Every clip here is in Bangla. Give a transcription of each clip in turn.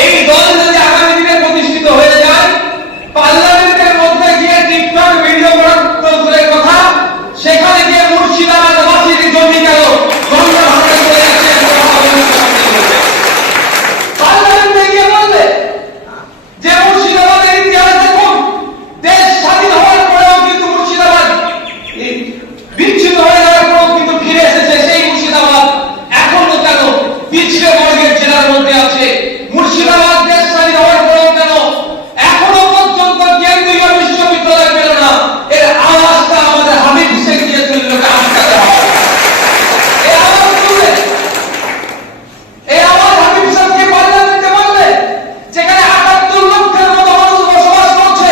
এই দল যদি আগামী দিনে প্রতিষ্ঠিত হয়ে যায়, পার্লামেন্টের মধ্যে গিয়ে টিকটক ভিডিও করার দূরের কথা, সেখানে গিয়ে মুর্শিদাবাদবাসীর জমি গেল গঙ্গা ভাষায় চলে যাচ্ছে, পার্লামেন্টে গিয়ে বলবে যে মুর্শিদাবাদের ইতিহাস দেখুন, দেশ স্বাধীন হওয়ার পরেও কিন্তু মুর্শিদাবাদ বিচ্ছিন্ন হয়ে যাওয়ার পরেও কিন্তু ফিরে এসেছে। সেই মুর্শিদাবাদ এখনো কেন পিছিয়ে বর্গের জেলার মধ্যে আছে? মুর্শিদাবাদ দেশ স্বাধীন হওয়ার পরেও কেন এখনো পর্যন্ত কেন্দ্রীয় বিশ্ববিদ্যালয় পেল না? এর আওয়াজটা আমাদের হাবিব শেখ জিয়াউদ্দিনকে আটকাতে হবে। এই আওয়াজ তুলবে, এই আওয়াজ হাবিব শেখকে পার্লামেন্টে বলবে, যেখানে ৭৮ লক্ষের মতো মানুষ বসবাস করছে।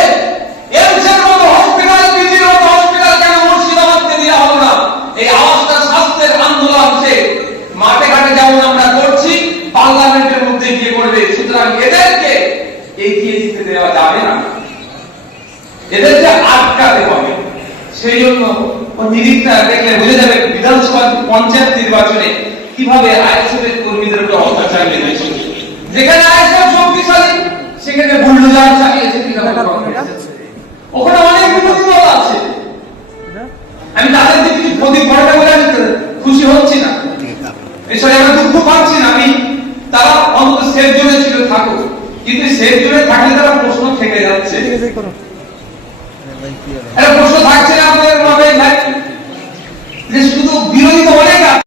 এমসের মতো হসপিটাল, পিজির মতো হসপিটাল কেন মুর্শিদাবাদকে দেওয়া হলো না? এই আওয়াজটা স্বাস্থ্যের আন্দোলন সে মাঠে ঘাটে যেমন আমরা করছি, পার্লামেন্টের মধ্যে গিয়ে করবে। সুতরাং এদেরকে এগিয়ে দিতে দেওয়া যাবে না, এদেরকে আটকাতে হবে। সেই জন্য নিরীক্ষা দেখলে বুঝে যাবে বিধানসভা পঞ্চায়েত নির্বাচনে কিভাবে আইএসএফ এর কর্মীদের উপর অত্যাচার হয়েছে। যেখানে আইএসএফ শক্তিশালী, সেখানে বুলডোজার চালিয়েছে। ওখানে অনেক বিরোধী দল আছে, আমি তাদের দিকে কিছু প্রতি ঘটনা বলে খুশি হচ্ছি না, এসব আমরা দুঃখ পাচ্ছি না। আমি তারা অন্তত সেফ জোনে ছিল, থাকুক, কিন্তু সেফ জোনে থাকলে তারা প্রশ্ন থেকে যাচ্ছে, প্রশ্ন থাকছে না